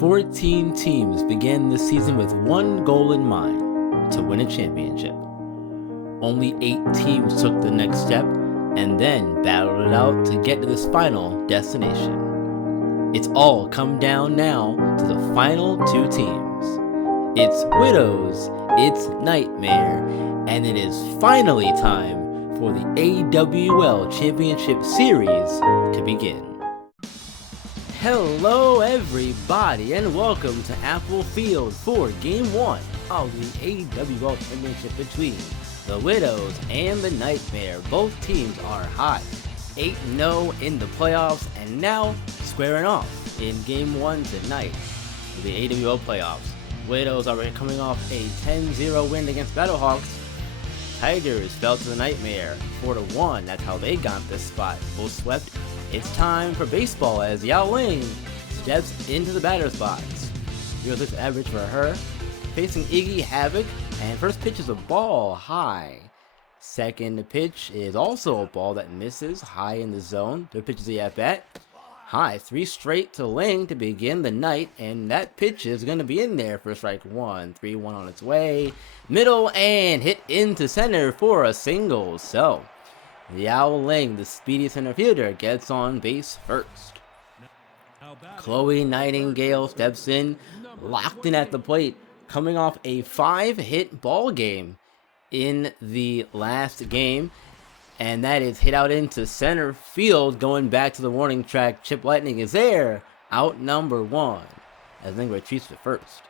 14 teams began the season with one goal in mind: to win a championship. Only 8 teams took the next step and then battled it out to get to this final destination. It's all come down now to the final 2 teams. It's Widows, it's Nightmare, and it is finally time for the AWL Championship Series to begin. Hello everybody and welcome to Apple Field for Game 1 of the AWL Championship between the Widows and the Nightmare. Both teams are hot, 8-0 in the playoffs, and now squaring off in Game 1 tonight for the AWL playoffs. Widows are coming off a 10-0 win against Battlehawks. Tigers fell to the Nightmare 4-1. That's how they got this spot. Both swept. It's time for baseball as Yao Ling steps into the batter's box. 0.6 average for her. Facing Iggy Havoc, and first pitch is a ball high. Second pitch is also a ball that misses high in the zone. Third pitch is the at bat. High, 3 straight to Ling to begin the night, and that pitch is going to be in there for strike 1. 3-1 on its way. Middle and hit into center for a single. So Yao Ling, the speedy center fielder, gets on base first. Chloe Nightingale steps in, locked in at the plate, coming off a 5-hit ball game in the last game. And that is hit out into center field, going back to the warning track. Chip Lightning is there, out number 1, as Ling retreats to first.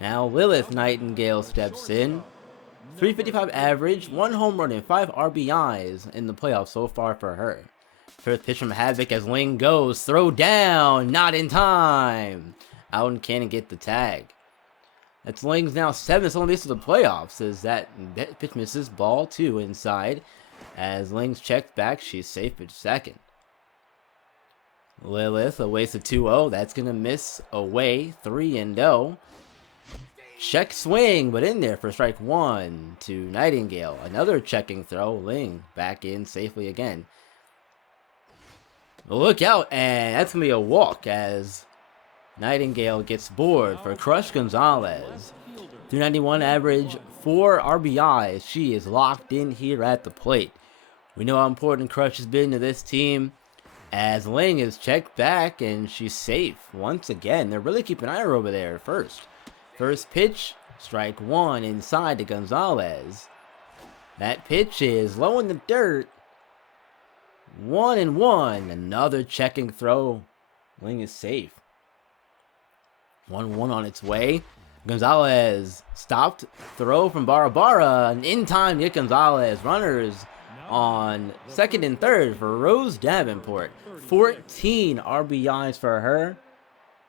Now Lilith Nightingale steps in. 355 average, 1 home run and 5 RBIs in the playoffs so far for her. First pitch from Havoc as Ling goes, throw down, not in time. Out and can't get the tag. That's Ling's now 7th stolen base of the playoffs, as that pitch misses, ball 2 inside. As Ling's checked back, she's safe at second. Lilith awaits a 2-0, that's going to miss away, 3-0. Check swing, but in there for strike 1 to Nightingale. Another checking throw. Ling back in safely again. Look out, and that's going to be a walk as Nightingale gets bored for Crush Gonzalez. 391 average, 4 RBIs. She is locked in here at the plate. We know how important Crush has been to this team, as Ling is checked back and she's safe once again. They're really keeping an eye over there at first. First pitch, strike 1 inside to Gonzalez. That pitch is low in the dirt. 1-1. Another checking throw. Ling is safe. 1-1 on its way. Gonzalez stopped. Throw from Barabara. And in time to get Gonzalez. Runners on second and third for Rose Davenport. 14 RBIs for her.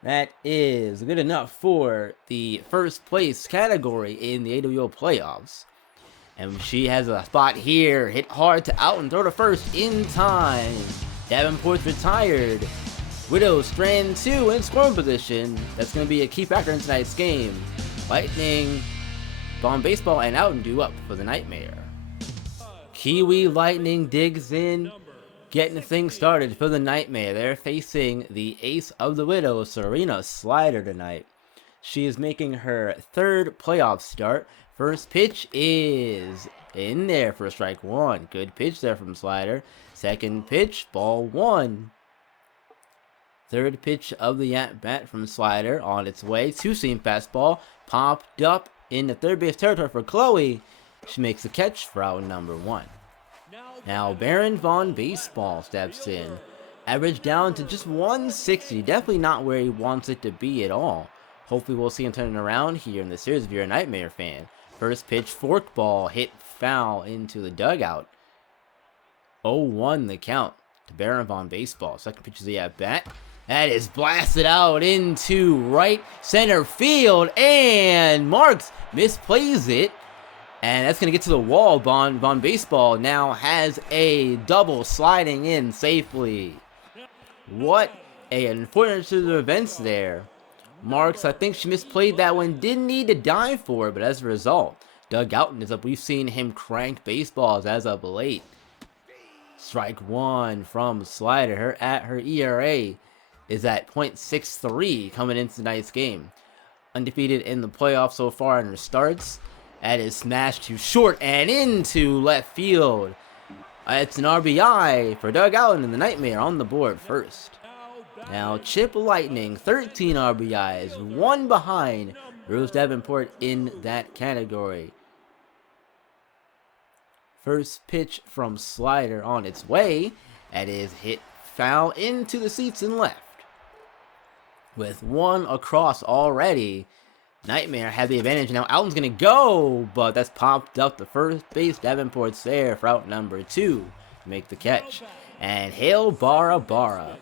That is good enough for the first place category in the AWL playoffs. And she has a spot here. Hit hard to out and throw to first in time. Davenport's retired. Widows strand 2 in scoring position. That's going to be a key factor in tonight's game. Lightning, bomb baseball, and out and do up for the Nightmare. Kiwi Lightning digs in, getting things started for the Nightmare. They're facing the ace of the Widows, Serena Slider, tonight. She is making her 3rd playoff start. First pitch is in there for strike 1. Good pitch there from Slider. Second pitch, ball 1. Third pitch of the at-bat from Slider on its way. 2-seam fastball. Popped up in the third base territory for Chloe. She makes the catch for out number 1. Now Baron Von Baseball steps in. Average down to just 160. Definitely not where he wants it to be at all. Hopefully we'll see him turning around here in the series if you're a Nightmare fan. First pitch, forkball, hit foul into the dugout. 0-1 the count to Baron Von Baseball. Second pitch is the at-bat. That is blasted out into right center field, and Marks misplays it. And that's going to get to the wall. Von Baseball now has a double sliding in safely. What a unfortunate turn of events there. Marks, I think she misplayed that one. Didn't need to dive for it, but as a result, Doug Outen is up. We've seen him crank baseballs as of late. Strike 1 from Slider. Her ERA is at .63 coming into tonight's game. Undefeated in the playoffs so far in her starts. That is smashed to short and into left field. It's an RBI for Doug Allen and the Nightmare on the board first. Now Chip Lightning, 13 RBIs, one behind Rose Davenport in that category. First pitch from Slider on its way. That is hit foul into the seats and left. With one across already, Nightmare had the advantage. Now Allen's going to go, but that's popped up to first base. Davenport's there for out number 2 to make the catch. And hail Bara Bara.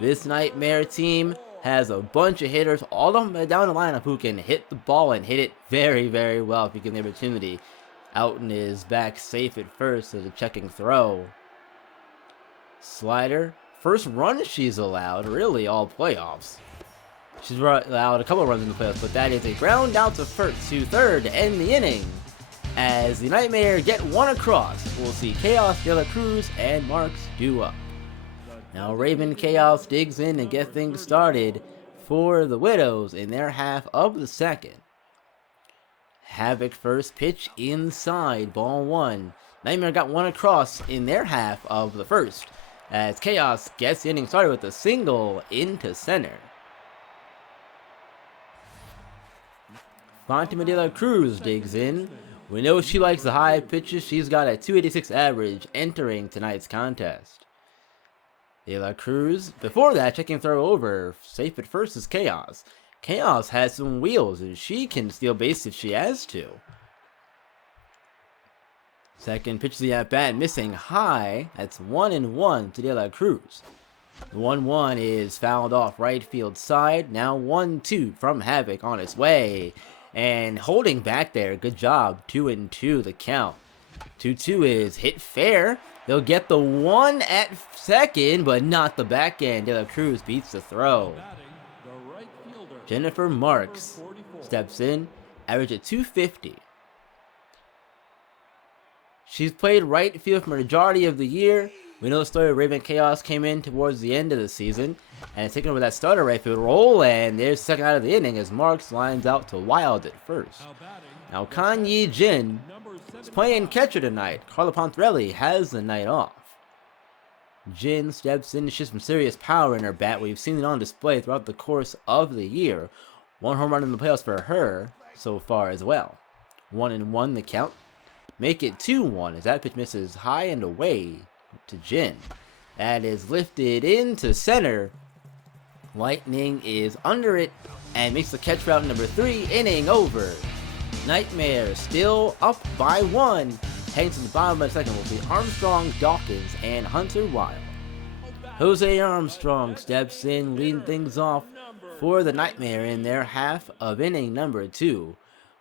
This Nightmare team has a bunch of hitters all of them down the lineup who can hit the ball and hit it very, very well if you get the opportunity. Outen is back safe at first as a checking throw. Slider, first run she's allowed, really all playoffs. She's allowed a couple of runs in the playoffs, but that is a ground out to third to end the inning. As the Nightmare get one across, we'll see Chaos, De La Cruz, and Marks due up. Now Raven Chaos digs in and gets things started for the Widows in their half of the second. Havoc first pitch inside, ball 1. Nightmare got one across in their half of the first, as Chaos gets the inning started with a single into center. Fatima De La Cruz digs in. We know she likes the high pitches. She's got a 286 average entering tonight's contest. De La Cruz, before that, checking throw over. Safe at first is Chaos. Chaos has some wheels, and she can steal base if she has to. Second pitch of the at-bat, missing high. That's 1-1 to De La Cruz. The 1-1 is fouled off right field side. Now 1-2 from Havoc on its way. And holding back there, good job. 2-2 the count. 2-2 is hit fair. They'll get the one at second, but not the back end. De La Cruz beats the throw. Jennifer Marks steps in, average at 250. She's played right field for the majority of the year. We know the story of Raven Chaos came in towards the end of the season and it's taken over that starter right field role, and there's the second out of the inning as Marks lines out to Wild at first. Now Kanye Jin is playing catcher tonight. Carla Pontarelli has the night off. Jin steps in to shift some serious power in her bat. We've seen it on display throughout the course of the year. One home run in the playoffs for her so far as well. 1-1 the count. Make it 2-1 as that pitch misses high and away to Jin. That is lifted into center. Lightning is under it and makes the catch route number 3, inning over. Nightmare still up by 1. Heading to the bottom of the second, we'll see Armstrong, Dawkins, and Hunter Wild. Jose Armstrong steps in, leading things off for the Nightmare in their half of inning number 2.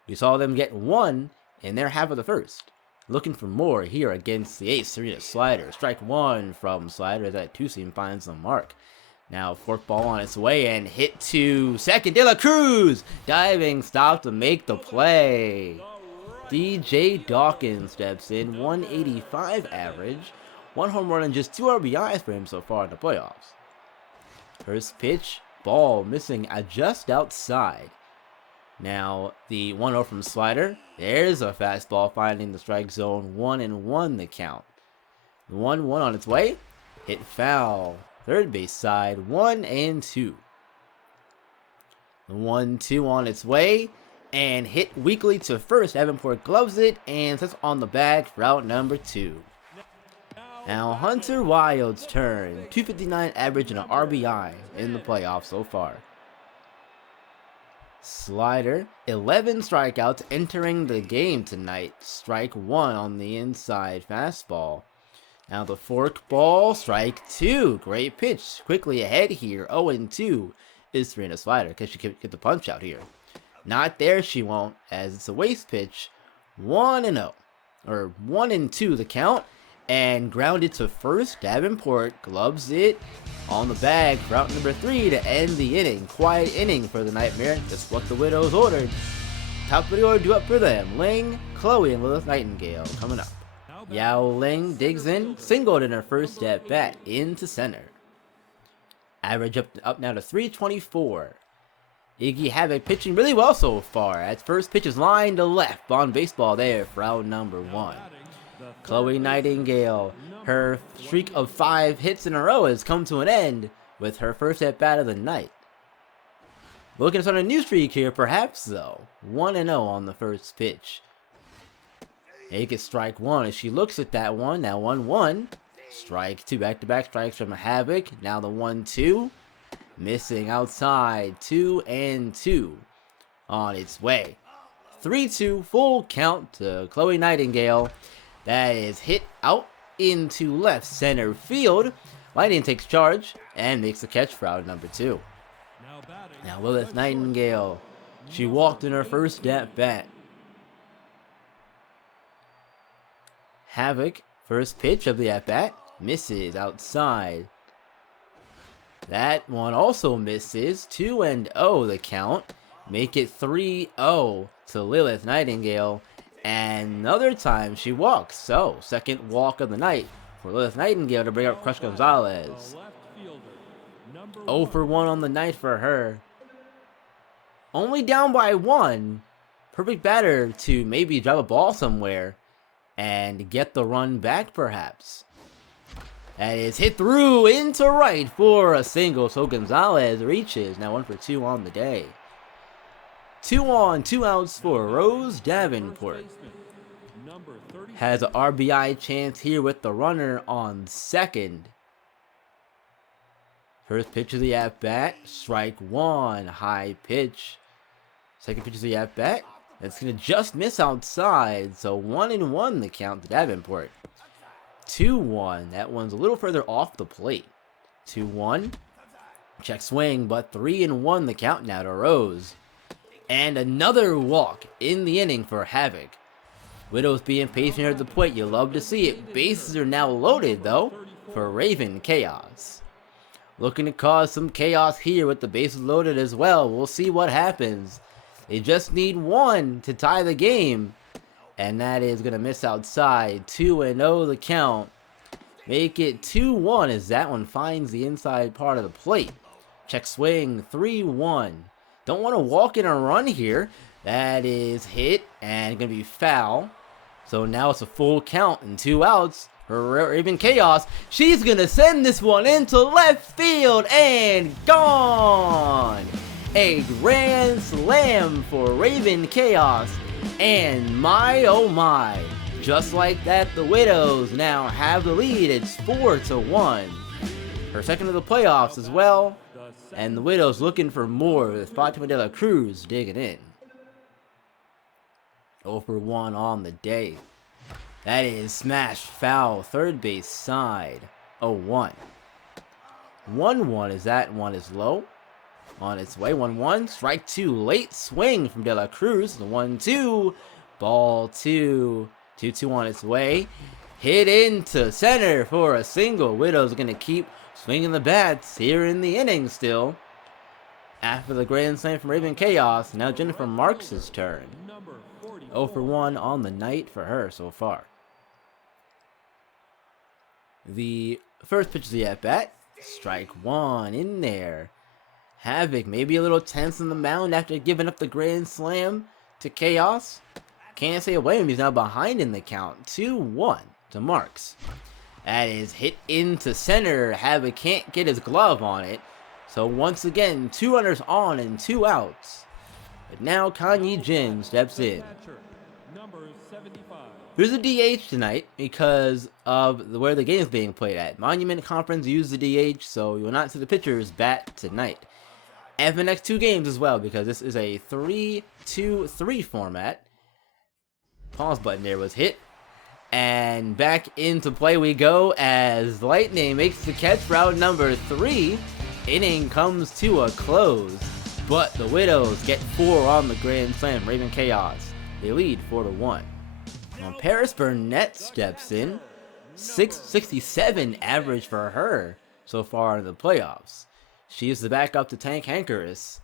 We saw them get 1 in their half of the first. Looking for more here against the ace, Serena Slider. Strike 1 from Slider as that 2-seam finds the mark. Now forkball on its way and hit to second. De La Cruz diving stop to make the play. DJ Dawkins steps in, 185 average. 1 home run and just 2 RBIs for him so far in the playoffs. First pitch, ball missing just outside. Now the 1-0 from Slider. There's a fastball finding the strike zone. 1-1 the count. The 1-1 on its way. Hit foul. Third base side. 1-2. The 1-2 on its way. And hit weakly to first. Davenport gloves it and sets on the bag for out number 2. Now Hunter Wild's turn. 259 average and an RBI in the playoffs so far. Slider, 11 strikeouts entering the game tonight. Strike 1 on the inside fastball. Now the fork ball, strike 2. Great pitch. Quickly ahead here. 0-2 is Serena Slider because she can get the punch out here. Not there, she won't, as it's a waste pitch. 1-0. Or 1-2 the count. And grounded to first. Davenport gloves it on the bag for out number 3 to end the inning. Quiet inning for the Nightmare. Just what the Widows ordered. Top of the order due up for them. Ling, Chloe, and Lilith Nightingale coming up. Yao Ling digs in. Singled in her first at bat into center. Average up now to 324. Iggy Havoc pitching really well so far. At first pitch is line to left on baseball there for out number 1. Chloe Nightingale, her streak of 5 hits in a row has come to an end with her first at bat of the night. Looking to start a new streak here, perhaps though. 1-0 on the first pitch. Make it strike 1 as she looks at that one. Now 1-1. Strike 2, back-to-back strikes from Havoc. Now the 1-2. Missing outside. 2-2 on its way. 3-2 full count to Chloe Nightingale. That is hit out into left center field. Lightning takes charge and makes the catch for out number 2. Now Lilith Nightingale. She walked in her first at bat. Havoc, first pitch of the at bat, misses outside. That one also misses. 2-0 the count. Make it 3-0 to Lilith Nightingale. And another time she walks. So, second walk of the night for Lilith Nightingale to bring up Crush Gonzalez. 0 for 1 on the night for her. Only down by 1. Perfect batter to maybe drive a ball somewhere and get the run back perhaps. That is hit through into right for a single. So Gonzalez reaches. Now 1 for 2 on the day. 2 on, 2 outs for Rose Davenport. Has an RBI chance here with the runner on second. First pitch of the at-bat. Strike 1. High pitch. Second pitch of the at-bat. That's going to just miss outside. So 1-1 the count to Davenport. 2-1. That one's a little further off the plate. 2-1. Check swing, but 3-1 the count now to Rose. And another walk in the inning for Havoc. Widows being patient here at the plate. You love to see it. Bases are now loaded, though, for Raven Chaos. Looking to cause some chaos here with the bases loaded as well. We'll see what happens. They just need 1 to tie the game. And that is going to miss outside. 2-0 the count. Make it 2-1 as that one finds the inside part of the plate. Check swing. 3-1. Don't want to walk in a run here. That is hit and going to be foul. So now it's a full count and 2 outs. Raven Chaos. She's going to send this one into left field and gone. A grand slam for Raven Chaos. And my oh my. Just like that, the Widows now have the lead. It's 4-1. Her second of the playoffs as well. And the Widows looking for more with Fatima de la Cruz digging in. 0 for 1 on the day. That is smash foul, third base side. 0-1. 1-1 as that one is low. On its way, 1-1. Strike 2, late swing from de la Cruz. The 1-2. Ball 2. 2-2 on its way. Hit into center for a single. Widows are going to keep swinging the bats here in the inning still. After the grand slam from Raven Chaos, now Jennifer Marks' turn. 0 for 1 on the night for her so far. The first pitch of the at-bat. Strike 1 in there. Havoc maybe a little tense on the mound after giving up the grand slam to Chaos. Can't stay away him. He's now behind in the count. 2-1 to Marks. That is hit into center. Havoc can't get his glove on it. So once again, 2 runners on and 2 outs. But now Kanye Jin steps in. There's a DH tonight because of where the game is being played at. Monument Conference used the DH, so you will not see the pitchers bat tonight. And for the next 2 games as well, because this is a 3-2-3 format. Pause button there was hit. And back into play we go as Lightning makes the catch for out number 3. Inning comes to a close, but the Widows get 4 on the grand slam. Raven Chaos, they lead 4-1. Paris Burnett steps in. 667 average for her so far in the playoffs. She is the backup to Tank Hankeris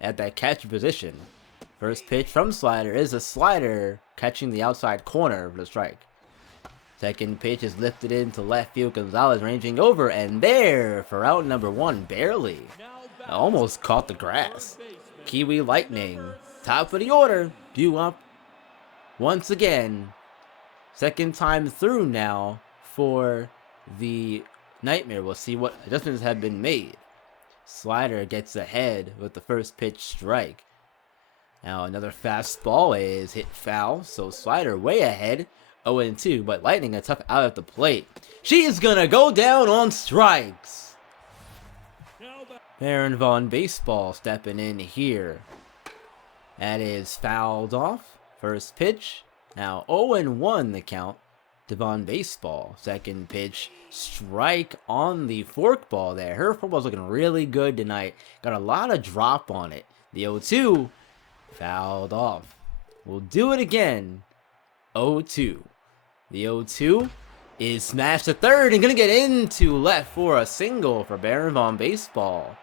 at that catcher position. First pitch from slider is a slider catching the outside corner for the strike. Second pitch is lifted into left field. Gonzalez ranging over, and there for out number 1, barely. Almost caught the grass. Kiwi Lightning, top of the order, due up once again. Second time through now for the Nightmare. We'll see what adjustments have been made. Slider gets ahead with the first pitch strike. Now another fastball is hit foul, so Slider way ahead, 0-2, but Lightning a tough out at the plate. She is gonna go down on strikes. Baron Von Baseball stepping in here. That is fouled off. First pitch. Now 0-1 the count to Von Baseball. Second pitch, strike on the forkball there. Her forkball's looking really good tonight. Got a lot of drop on it. The 0-2 fouled off. We'll do it again. 0-2. The 0-2 is smashed to third and gonna get into left for a single for Baron Von Baseball.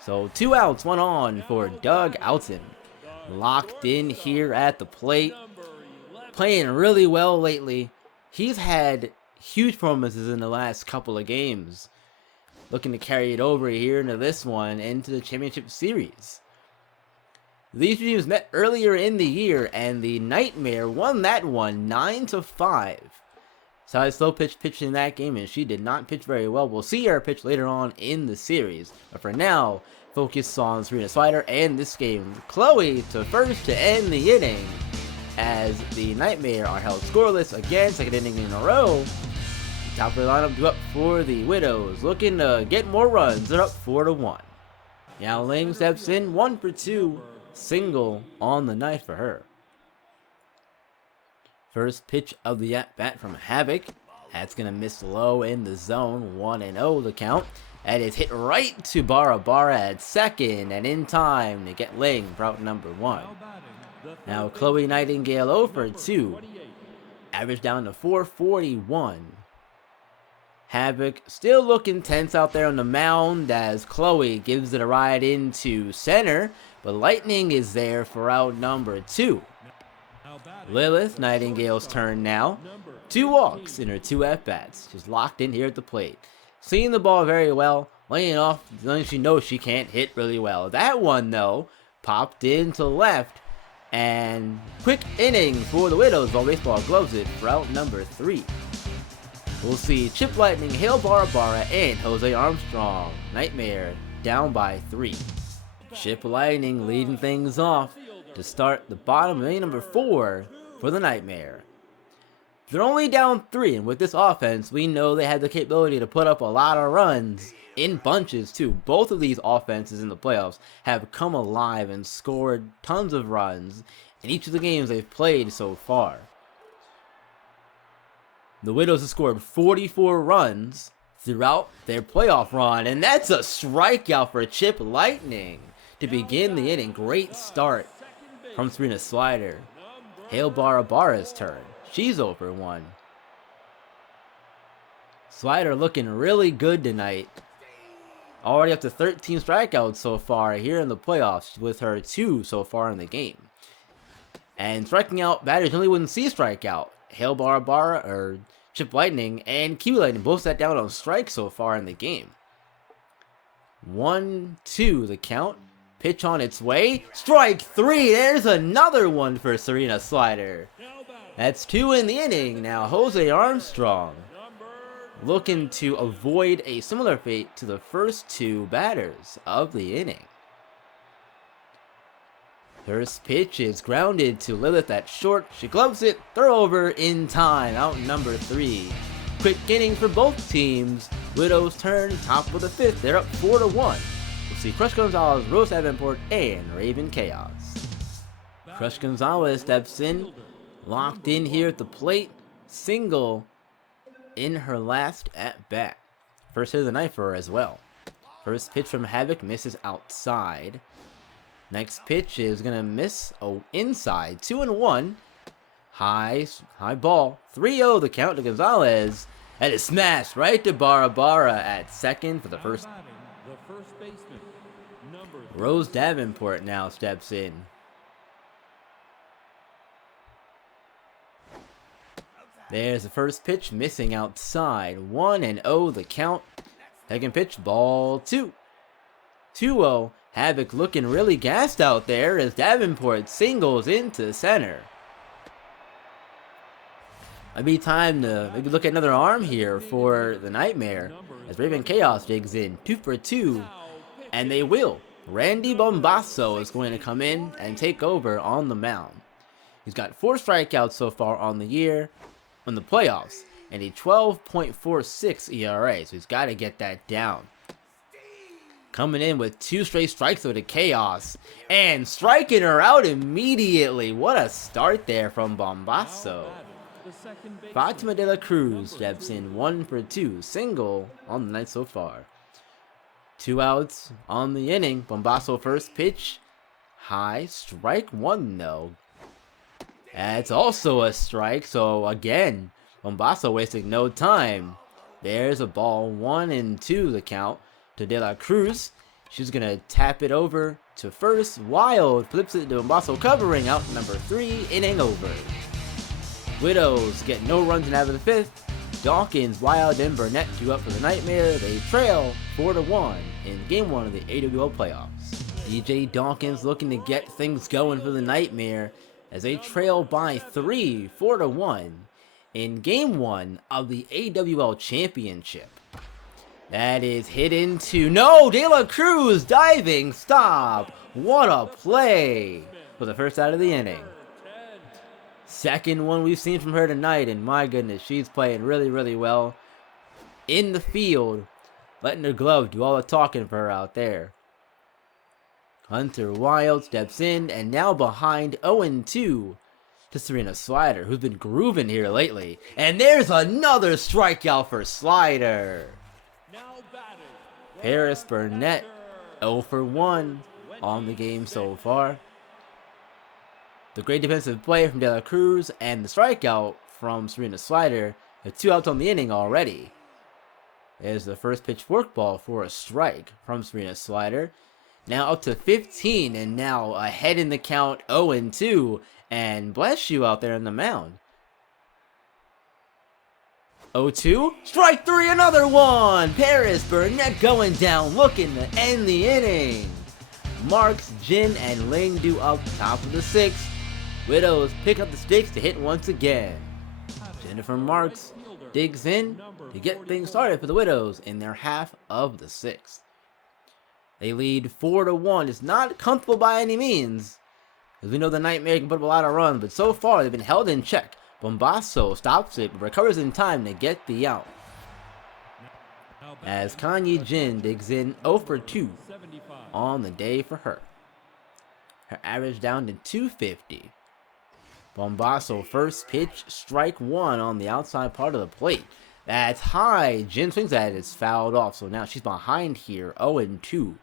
So 2 outs, 1 on for Doug Alton. Locked in here at the plate. Playing really well lately. He's had huge performances in the last couple of games. Looking to carry it over here into this one, into the Championship Series. These teams met earlier in the year, and the Nightmare won that one 9-5. So I slow pitch in that game, and she did not pitch very well. We'll see her pitch later on in the series. But for now, focus on Serena Slider and this game. Chloe to first to end the inning, as the Nightmare are held scoreless again, second inning in a row. Top of the lineup due up for the Widows, looking to get more runs. They're up 4-1. Yao Ling steps in, 1 for 2, single on the night for her. First pitch of the at-bat from Havoc. That's going to miss low in the zone, 1-0 the count. And it's hit right to Bara Bara at second, and in time to get Ling for out number 1. Now Chloe Nightingale 0 for 2. Average down to 441. Havoc still looking tense out there on the mound as Chloe gives it a ride into center, but Lightning is there for out number 2. Lilith, Nightingale's turn now. 2 walks in her 2 at-bats. She's locked in here at the plate. Seeing the ball very well, laying off, letting she knows she can't hit really well. That one, though, popped into left, and quick inning for the Widows. Von Baseball gloves it for out number 3. We'll see Chip Lightning, Hale Bara Bara, and Jose Armstrong. Nightmare down by 3. Chip Lightning leading things off to start the bottom of inning number 4 for the Nightmare. They're only down 3, and with this offense, we know they have the capability to put up a lot of runs in bunches too. Both of these offenses in the playoffs have come alive and scored tons of runs in each of the games they've played so far. The Widows have scored 44 runs throughout their playoff run, and that's a strikeout for Chip Lightning to begin the inning. Great start from Serena Slider. Hale Bara Bara's turn. She's over 1. Slider looking really good tonight. Already up to 13 strikeouts so far here in the playoffs, with her 2 so far in the game. And striking out batters only wouldn't see strikeout. Hale Bara Bara, or Chip Lightning, and Kiwi Lightning both sat down on strike so far in the game. 1-2 the count. Pitch on its way. Strike 3. There's another one for Serena Slider. That's 2 in the inning. Now Jose Armstrong looking to avoid a similar fate to the first 2 batters of the inning. First pitch is grounded to Lilith at short. She gloves it. Throw over in time. Out number 3. Quick inning for both teams. Widows turn, top of the 5th. They're up 4-1. We'll see Crush Gonzalez, Rose Davenport, and Raven Chaos. Crush Gonzalez steps in. Locked in here at the plate. Single in her last at-bat. First hit of the night for her as well. First pitch from Havoc misses outside. Next pitch is going to miss inside. 2-1. High ball. 3-0 the count to Gonzalez. And it's smashed right to Bara Bara at second for the first. Rose Davenport now steps in. There's the first pitch, missing outside. 1-0 the count. Second pitch, ball 2. 2-0. Havoc looking really gassed out there as Davenport singles into center. Might be time to maybe look at another arm here for the Nightmare as Raven Chaos digs in. 2 for 2, and they will. Randy Bombasso is going to come in and take over on the mound. He's got 4 strikeouts so far on the year, on the playoffs, and a 12.46 ERA, so he's got to get that down. Coming in with 2 straight strikes with a Chaos, and striking her out immediately. What a start there from Bombasso. Fatima de la Cruz steps in 1 for 2, single on the night so far. 2 outs on the inning. Bombasso first pitch, high, strike 1 though. That's also a strike, so again, Bombasso wasting no time. There's a ball, 1-2 the count to De La Cruz. She's gonna tap it over to first. Wild flips it to Bombasso, covering out number 3, inning over. Widows get no runs in after the 5th. Dawkins, Wild, and Burnett due up for the Nightmare. They trail 4-1 in Game 1 of the AWL playoffs. DJ Dawkins looking to get things going for the Nightmare as they trail by 3, 4-1 in Game 1 of the AWL Championship. That is hit into, no, De La Cruz diving stop. What a play for the first out of the inning. Second one we've seen from her tonight, and my goodness, she's playing really, really well in the field, letting her glove do all the talking for her out there. Hunter Wild steps in, and now behind 0-2 to Serena Slider, who's been grooving here lately. And there's another strikeout for Slider. Paris Burnett, 0 for 1 on the game so far. The great defensive play from De La Cruz and the strikeout from Serena Slider. The 2 outs on the inning already. There's the first pitch forkball for a strike from Serena Slider. Now up to 15, and now ahead in the count, 0-2. And bless you out there in the mound. 0-2, strike 3, another one. Paris Burnett going down, looking to end the inning. Marks, Jin, and Ling do up top of the 6th. Widows pick up the sticks to hit once again. Jennifer Marks digs in to get things started for the Widows in their half of the 6th. They lead 4-1. It's not comfortable by any means, as we know the Nightmare can put up a lot of runs, but so far they've been held in check. Bombasso stops it, but recovers in time to get the out. As Kanye Jin digs in 0 for 2 on the day for her. Her average down to 250. Bombasso first pitch, strike 1 on the outside part of the plate. That's high. Jin swings at it, it's fouled off, so now she's behind here, 0-2.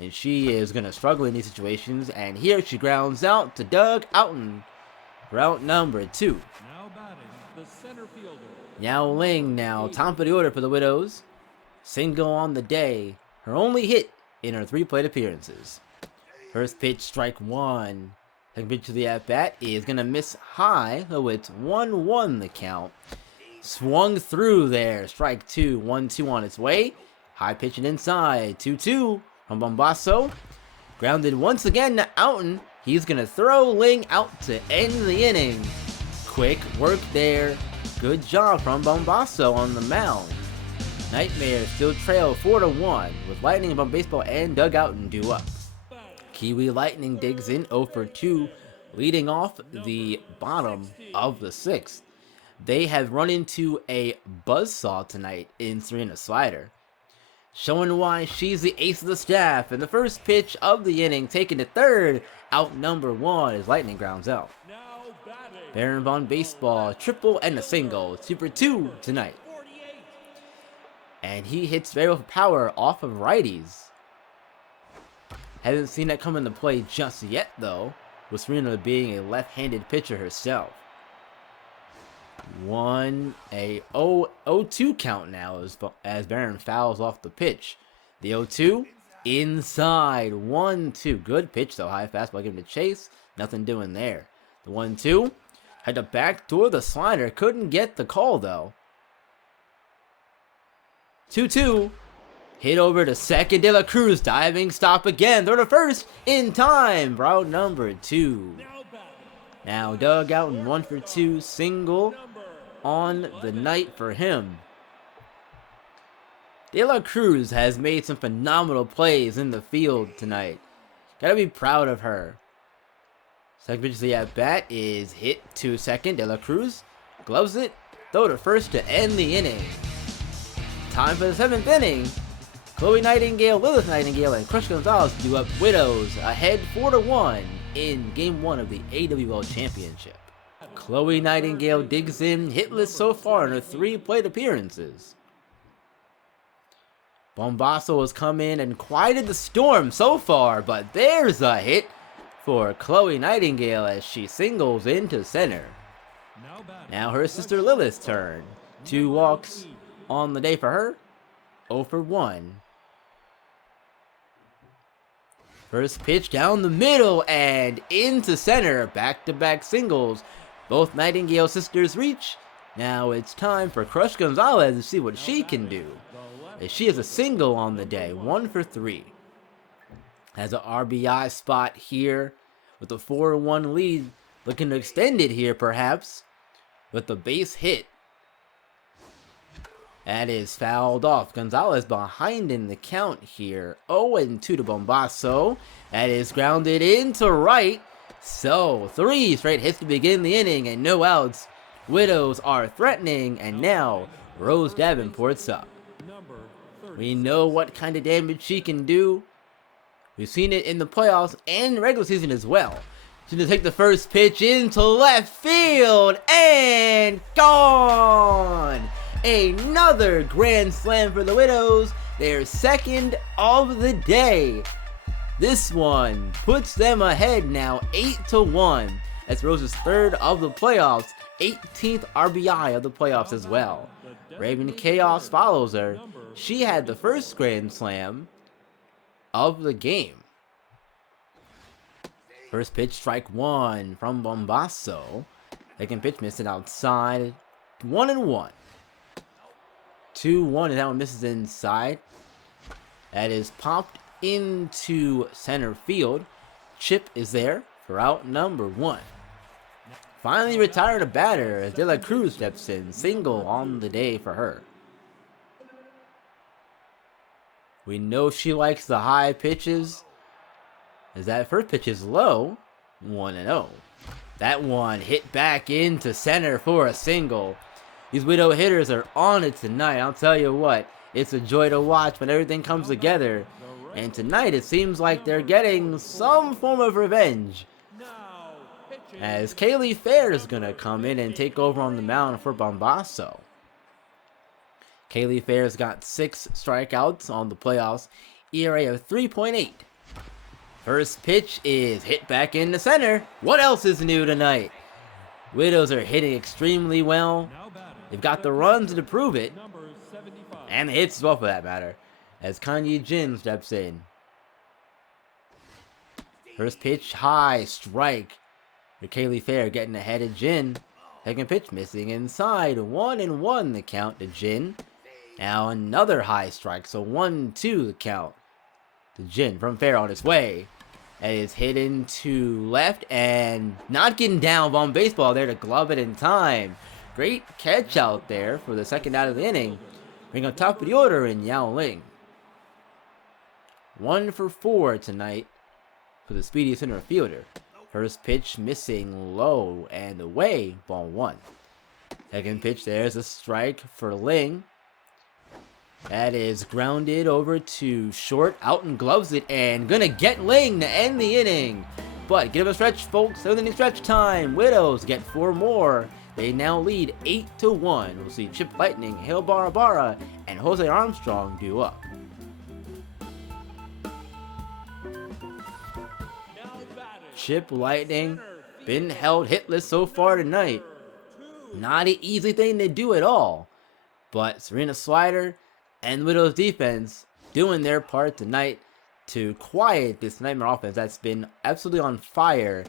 And she is going to struggle in these situations, and here she grounds out to Doug Outen. Route number 2. Now batting, the center fielder. Yao Ling now, top of the order for the Widows. Single on the day, her only hit in her 3 plate appearances. First pitch, strike 1. Second pitch to the at-bat is going to miss high, though it's 1-1 the count. Swung through there, strike 2, 1-2 on its way. High pitching inside, 2-2 from Bombasso. Grounded once again to Outen. He's going to throw Ling out to end the inning. Quick work there. Good job from Bombasso on the mound. Nightmare still trail 4-1 with Lightning from baseball and Doug Outen due up. Kiwi Lightning digs in 0 for 2, leading off the bottom of the 6th. They have run into a buzzsaw tonight in Serena Slider, showing why she's the ace of the staff. And the first pitch of the inning taken to third, out number 1 as Lightning grounds out. Baron Von Baseball, triple and a single, 2 for 2 tonight. And he hits very well for power off of righties. Haven't seen that come into play just yet though, with Serena being a left-handed pitcher herself. 0-2 count now as Baron fouls off the pitch. The 0-2 inside, 1-2. Good pitch though, high fastball given to Chase. Nothing doing there. The 1-2 Had to backdoor the slider. Couldn't get the call, though. 2-2. Hit over to second. De La Cruz diving stop again. Throw to first in time. Route number 2. Now dug out and 1 for 2. Single on the night for him. De La Cruz has made some phenomenal plays in the field tonight. Gotta be proud of her. Second pitch of the at bat is hit to second. De La Cruz gloves it. Throw to first to end the inning. Time for the 7th inning. Chloe Nightingale, Lilith Nightingale, and Crush Gonzalez do up Widows ahead 4-1 in Game 1 of the AWL Championship. Chloe Nightingale digs in, hitless so far in her 3 plate appearances. Bombasso has come in and quieted the storm so far, but there's a hit for Chloe Nightingale as she singles into center. Now her sister Lilith's turn. 2 walks on the day for her. 0 for 1. First pitch down the middle and into center. Back-to-back singles. Both Nightingale sisters reach. Now it's time for Crush Gonzalez to see what she can do. As she has a single on the day. 1 for 3. Has an RBI spot here with a 4-1 lead. Looking to extend it here perhaps with the base hit. That is fouled off. Gonzalez behind in the count here. 0-2 to Bombasso. That is grounded into right. So 3 straight hits to begin the inning and no outs. Widows are threatening and now Rose Davenport's up. We know what kind of damage she can do. We've seen it in the playoffs and regular season as well. She's going to take the first pitch into left field and gone! Another grand slam for the Widows, their 2nd of the day. This one puts them ahead now 8-1. That's Rose's 3rd of the playoffs, 18th RBI of the playoffs as well. Raven Chaos follows her. She had the first grand slam of the game. First pitch, strike 1 from Bombasso. Second pitch, missing outside. 1-1. 2-1, and that one misses inside. That is popped into center field. Chip is there for out number 1. Finally retired a batter as De La Cruz steps in. Single on the day for her. We know she likes the high pitches, as that first pitch is low. 1-0. That one hit back into center for a single. These Widow hitters are on it tonight. I'll tell you what, it's a joy to watch when everything comes together. And tonight it seems like they're getting some form of revenge, as Kaylee Fair is going to come in and take over on the mound for Bombasso. Kaylee Fair's got 6 strikeouts on the playoffs, ERA of 3.8. First pitch is hit back into center. What else is new tonight? Widows are hitting extremely well. They've got the runs to prove it, and the hits as well for that matter, as Kanye Jin steps in. First pitch, high strike for Kaylee Fair, getting ahead of Jin. Second pitch, missing inside. 1-1 the count to Jin. Now another high strike, so 1-2 the count to Jin from Fair on his way. That is hit into left and not getting down on baseball there to glove it in time. Great catch out there for the 2nd out of the inning. Bring on top of the order in Yao Ling. 1 for 4 tonight for the speedy center fielder. First pitch missing low and away, ball 1. Second pitch, there's a strike for Ling. That is grounded over to short, out and gloves it, and gonna get Ling to end the inning. But give him a stretch, folks. 7th inning stretch time. Widows get 4 more. They now lead 8-1. We'll see Chip Lightning, Hale Barabara, and Jose Armstrong do up. Chip Lightning been held hitless so far tonight. Not an easy thing to do at all. But Serena Slider and Widows defense doing their part tonight to quiet this Nightmare offense that's been absolutely on fire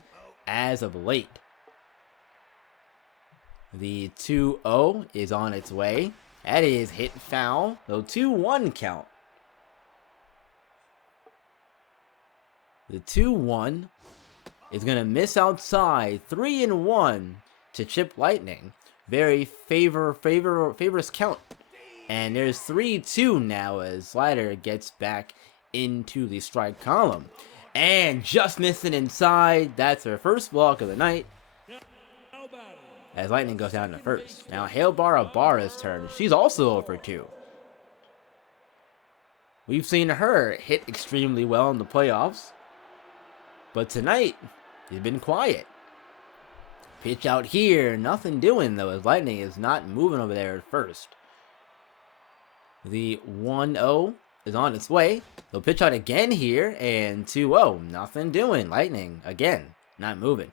as of late. The 2-0 is on its way. That is hit foul. So 2-1 count. The 2-1 is going to miss outside. 3-1 to Chip Lightning. Very favors count. And there's 3-2 now as Slider gets back into the strike column. And just missing inside. That's her first walk of the night. As Lightning goes down to first. Now Barra's turn. She's also over 2. We've seen her hit extremely well in the playoffs. But tonight, she's been quiet. Pitch out here. Nothing doing though as Lightning is not moving over there at first. The 1-0 is on its way. They'll pitch out again here. And 2-0. Nothing doing. Lightning again. Not moving.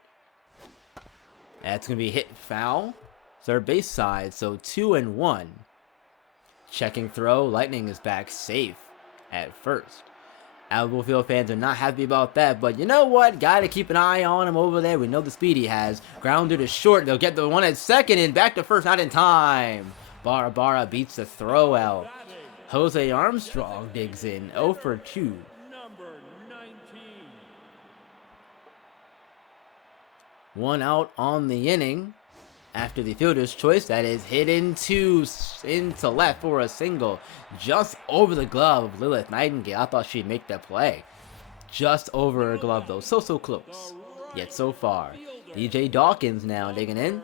That's going to be hit foul. Third base side. So 2-1. Checking throw. Lightning is back safe at first. AWL Field fans are not happy about that. But you know what? Got to keep an eye on him over there. We know the speed he has. Grounder to short. They'll get the one at second. And back to first. Not in time. Barra beats the throw out. Jose Armstrong digs in. 0 for 2. Number 19. 1 out on the inning. After the fielder's choice, that is hit into left for a single. Just over the glove of Lilith Nightingale. I thought she'd make that play. Just over her glove though. So close. Yet so far. DJ Dawkins now digging in.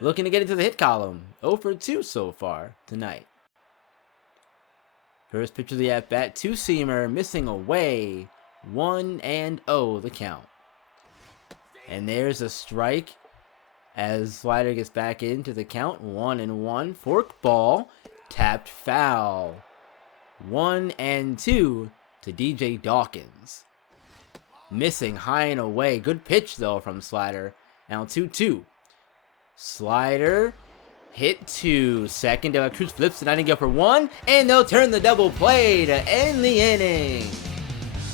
Looking to get into the hit column. 0 for 2 so far tonight. First pitch of the at-bat, 2-seamer, missing away. 1-0 the count. And there's a strike as Slider gets back into the count. 1-1. Fork ball, tapped foul. 1-2 to DJ Dawkins. Missing high and away. Good pitch though from Slider. Now 2-2. Slider hit to second. Cruz flips the Nightingale for 1. And they'll turn the double play to end the inning.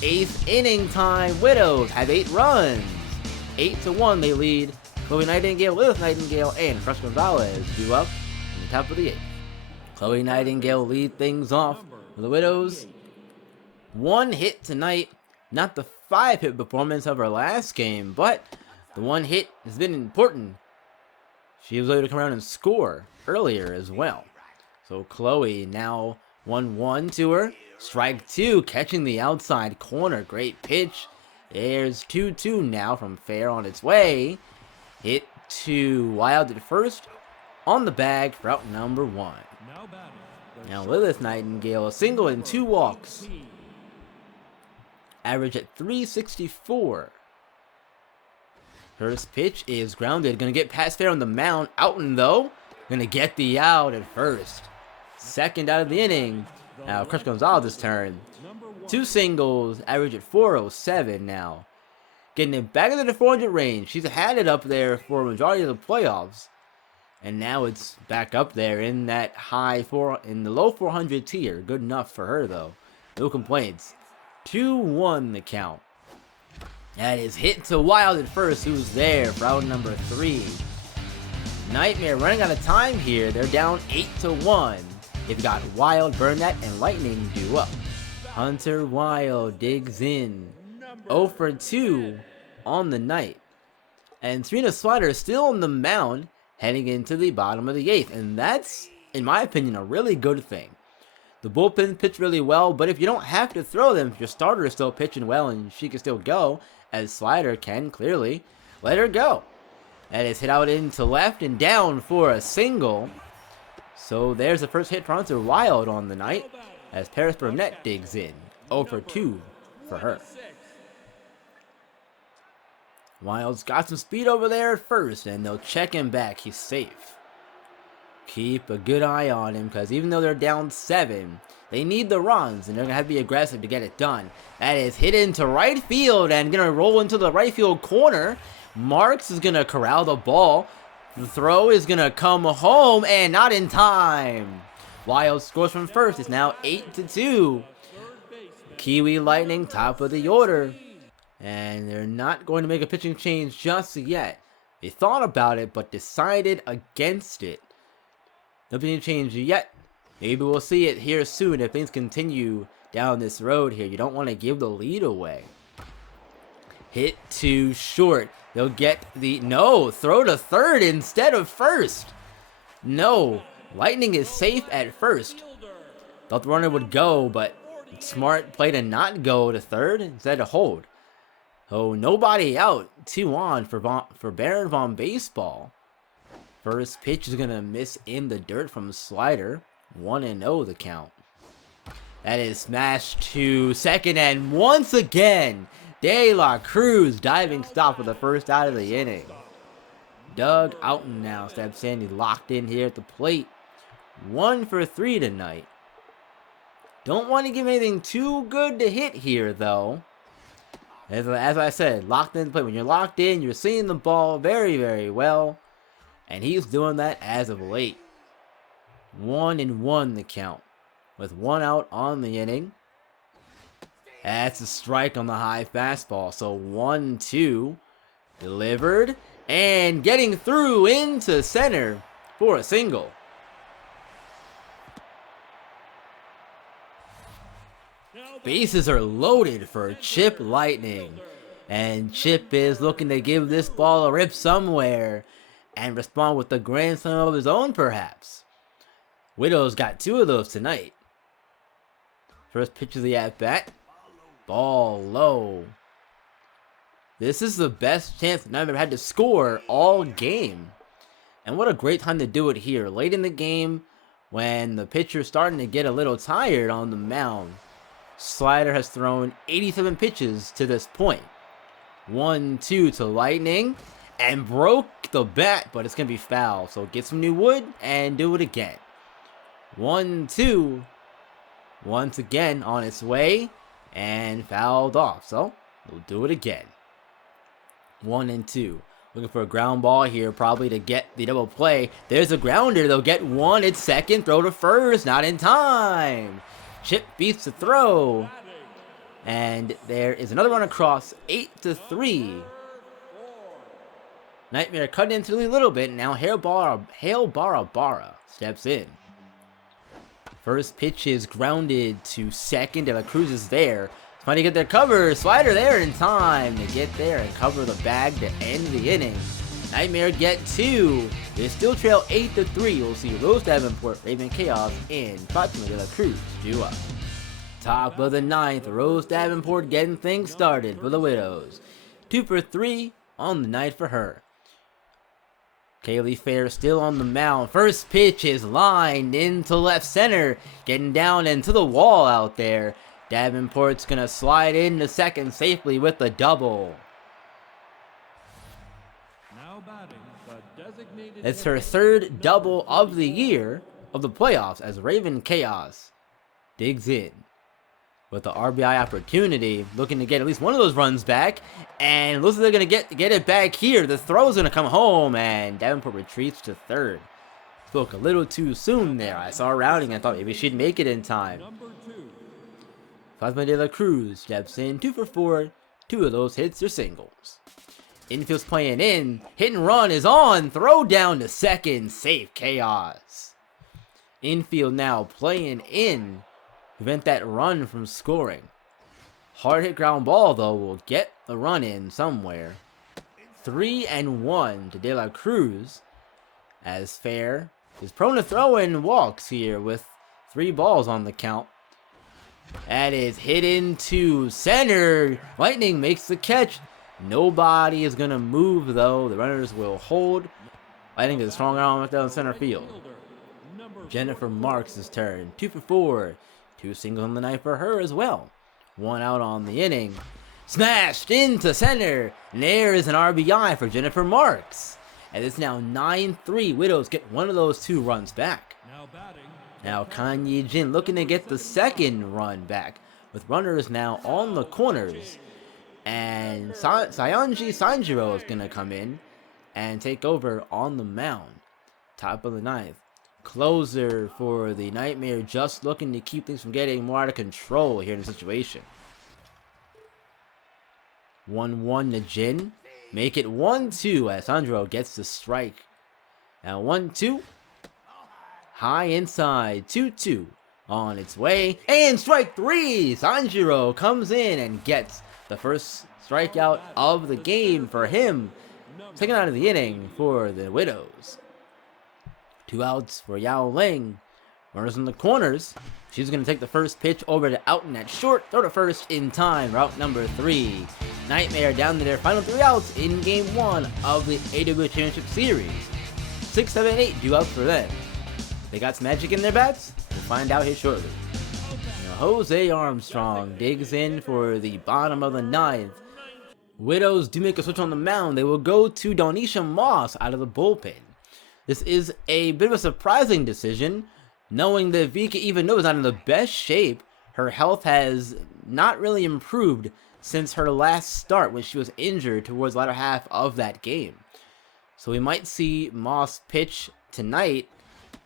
8th inning time. Widows have 8 runs. 8-1 they lead. Chloe Nightingale, Lilith Nightingale, and Crush Gonzalez do up in the top of the 8th. Chloe Nightingale lead things off for the Widows. 1 hit tonight. Not the 5-hit performance of her last game, but the 1 hit has been important. She was able to come around and score earlier as well. So Chloe now 1-1 to her. Strike 2, catching the outside corner. Great pitch. There's 2-2 now from Fair on its way. Hit to Wild at first. On the bag for out number 1. Now Lilith Nightingale, a single and 2 walks. Average at 364. First pitch is grounded. Gonna get past Fair on the mound. Outen though. Gonna get the out at first. Second out of the inning. Now Crush Gonzalez's turn. 2 singles. Average at 407 now. Getting it back into the 400 range. She's had it up there for a majority of the playoffs. And now it's back up there in that in the low 400 tier. Good enough for her though. No complaints. 2-1 the count. That is hit to Wild at first, who's there for out number 3. Nightmare running out of time here. They're down 8-1. They've got Wild, Burnett, and Lightning due up. Hunter Wild digs in. 0 for 2 on the night. And Serena Slider is still on the mound heading into the bottom of the 8th. And that's, in my opinion, a really good thing. The bullpen pitched really well, but if you don't have to throw them, if your starter is still pitching well and she can still go, as Slider can clearly, let her go. That is hit out into left and down for a single. So there's the first hit for Hunter Wild on the night, as Paris Burnett digs in. 0 for 2 for her. Wild's got some speed over there at first, and they'll check him back. He's safe. Keep a good eye on him, because even though they're down 7, they need the runs, and they're going to have to be aggressive to get it done. That is hit into right field, and going to roll into the right field corner. Marks is going to corral the ball. The throw is going to come home, and not in time. Wild scores from first. It's now 8-2. Kiwi Lightning, top of the order. And they're not going to make a pitching change just yet. They thought about it, but decided against it. Nothing changed yet. Maybe we'll see it here soon if things continue down this road here. You don't want to give the lead away. Hit too short. They'll get the... No! Throw to third instead of first! No! Lightning is safe at first. Thought the runner would go, but smart play to not go to third instead of hold. Oh, nobody out. 2 on for Baron von Baseball. First pitch is going to miss in the dirt from Slider. 1-0 the count. That is smashed to second, and once again, De La Cruz diving stop for the first out of the inning. Doug Outen now steps in. He's locked in here at the plate. 1 for 3 tonight. Don't want to give anything too good to hit here, though. As I said, locked in the plate. When you're locked in, you're seeing the ball very, very well. And he's doing that as of late. 1-1 the count. With 1 out on the inning. That's a strike on the high fastball. So 1-2. Delivered. And getting through into center for a single. Bases are loaded for Chip Lightning. And Chip is looking to give this ball a rip somewhere. And respond with a grand slam of his own, perhaps. Widow's got 2 of those tonight. First pitch of the at-bat. Ball low. This is the best chance that I've ever had to score all game. And what a great time to do it here. Late in the game, when the pitcher's starting to get a little tired on the mound. Slider has thrown 87 pitches to this point. 1-2 to Lightning. And broke the bat, but it's going to be foul. So get some new wood and do it again. 1-2. Once again on its way. And fouled off. So we'll do it again. 1-2. Looking for a ground ball here, probably to get the double play. There's a grounder. They'll get 1 at second. Throw to first. Not in time. Chip beats the throw. And there is another run across. 8-3. Nightmare cut into a little bit. Now Hale Barabara steps in. First pitch is grounded to second. De La Cruz is there. Trying to get their cover. Slider there in time to get there and cover the bag to end the inning. Nightmare get 2. They still trail 8-3. You'll see Rose Davenport, Raven Chaos, and Fatima De La Cruz do up. Top of the 9th. Rose Davenport getting things started for the Widows. 2 for 3 on the night for her. Kaylee Fair still on the mound. First pitch is lined into left center. Getting down into the wall out there. Davenport's going to slide into second safely with a double. Now batting, the designated... It's her 3rd double of the year of the playoffs as Raven Chaos digs in with the RBI opportunity, looking to get at least one of those runs back, and looks like they're going to get it back here. The throw's going to come home, and Davenport retreats to third. Spoke a little too soon there. I saw routing. I thought maybe she'd make it in time. Fatima De La Cruz steps in, 2 for 4. 2 of those hits are singles. Infield's playing in. Hit and run is on. Throw down to second. Safe Chaos. Infield now playing in. Prevent that run from scoring. Hard hit ground ball, though, will get the run in somewhere. 3-1 to De La Cruz. As Fair is prone to throw in walks here with 3 balls on the count. That is hit into center. Lightning makes the catch. Nobody is going to move, though. The runners will hold. Lightning is a strong arm down center field. Jennifer Marks' turn. 2 for 4. 2 singles on the night for her as well. 1 out on the inning. Smashed into center. And there is an RBI for Jennifer Marks. And it's now 9-3. Widows get one of those 2 runs back. Now Kanye Jin looking to get the 2nd run back. With runners now on the corners. And Sayanji Sanjiro is going to come in and take over on the mound. Top of the 9th. Closer for the Nightmare, just looking to keep things from getting more out of control here in the situation. 1-1 to Jin. make it 1-2 as Sandro gets the strike. Now 1-2, high inside, 2-2 on its way, and strike 3. Sanjiro comes in and gets the first strikeout of the game for him. Second out of the inning for the Widows. 2 outs for Yao Ling. Runners in the corners. She's going to take the first pitch over to Outten at short. Throw to first in time. Route number 3. Nightmare down to their final 3 outs in game 1 of the AWL Championship Series. 6, 7, 8 due outs for them. They got some magic in their bats? We'll find out here shortly. Now, Jose Armstrong digs in for the bottom of the 9th. Widows do make a switch on the mound. They will go to Donisha Moss out of the bullpen. This is a bit of a surprising decision, knowing that Vika, even though is not in the best shape, her health has not really improved since her last start when she was injured towards the latter half of that game. So we might see Moss pitch tonight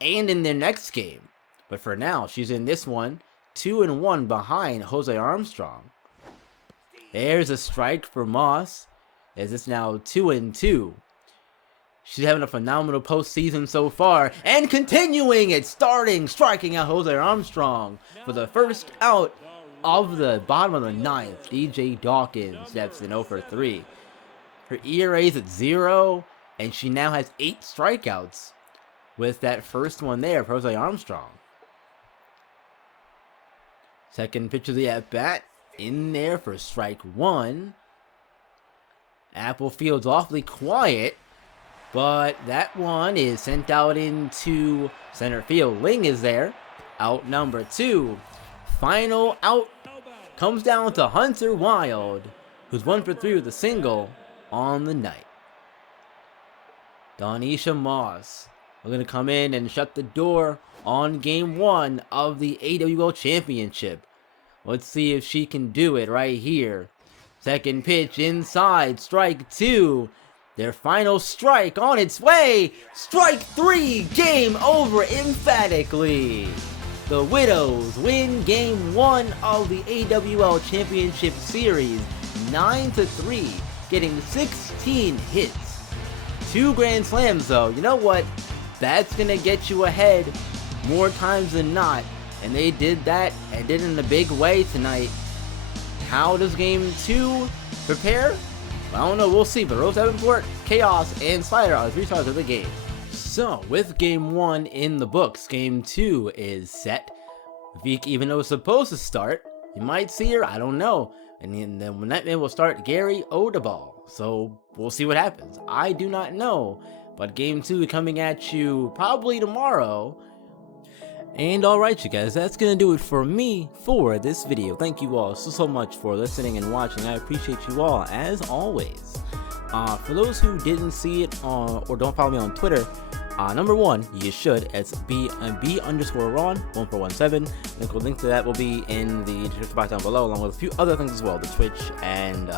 and in their next game. But for now, she's in this one, 2-1 behind Jose Armstrong. There's a strike for Moss, as it's now 2-2. She's having a phenomenal postseason so far, and continuing it, striking out Jose Armstrong for the first out of the bottom of the 9th. DJ Dawkins steps in 0 for 3. Her ERA is at 0, and she now has 8 strikeouts with that first one there for Jose Armstrong. Second pitch of the at-bat in there for strike 1. Apple Field's awfully quiet, but that one is sent out into center field. Ling is there. Out number 2. Final out comes down to Hunter Wild, who's 1 for 3 with a single on the night. Donisha Moss, we're going to come in and shut the door on game 1 of the AWL Championship. Let's see if she can do it right here. Second pitch inside, strike 2. Their final strike on its way. Strike 3, game over emphatically. The Widows win game 1 of the AWL Championship Series 9-3, getting 16 hits. 2 grand slams though. You know what? That's going to get you ahead more times than not. And they did that and did it in a big way tonight. How does game 2 prepare? I don't know, we'll see, but Rose Davenport, Chaos, and Slider are the 3 stars of the game. So, with game 1 in the books, game 2 is set. Vika, even though it's supposed to start, you might see her, I don't know. And then when Nightmare will start, Gary Odeball. So, we'll see what happens. I do not know, but game 2 coming at you probably tomorrow. And alright you guys, that's gonna do it for me for this video. Thank you all so much for listening and watching. I appreciate you all as always. For those who didn't see it or don't follow me on Twitter, number 1, you should. It's B_Ron 1417. Link to that will be in the description box down below, along with a few other things as well, the Twitch and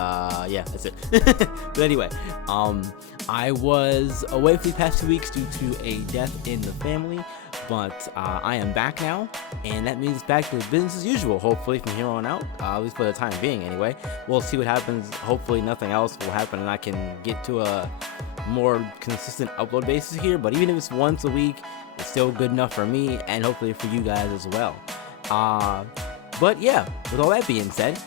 yeah, that's it. But anyway, I was away for the past 2 weeks due to a death in the family. But I am back now, and that means back to business as usual, hopefully from here on out, at least for the time being anyway. We'll see what happens. Hopefully nothing else will happen and I can get to a more consistent upload basis here, but even if it's once a week, it's still good enough for me and hopefully for you guys as well. But yeah, with all that being said,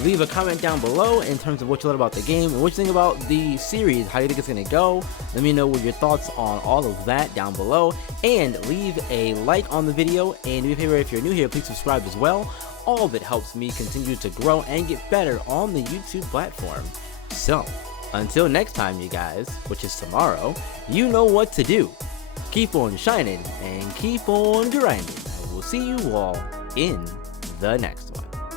leave a comment down below in terms of what you thought about the game and what you think about the series, how you think it's going to go. Let me know what your thoughts on all of that down below, and leave a like on the video, and do me a favor, if you're new here, please subscribe as well. All of it helps me continue to grow and get better on the YouTube platform. So, until next time you guys, which is tomorrow, you know what to do. Keep on shining and keep on grinding. I will see you all in the next one.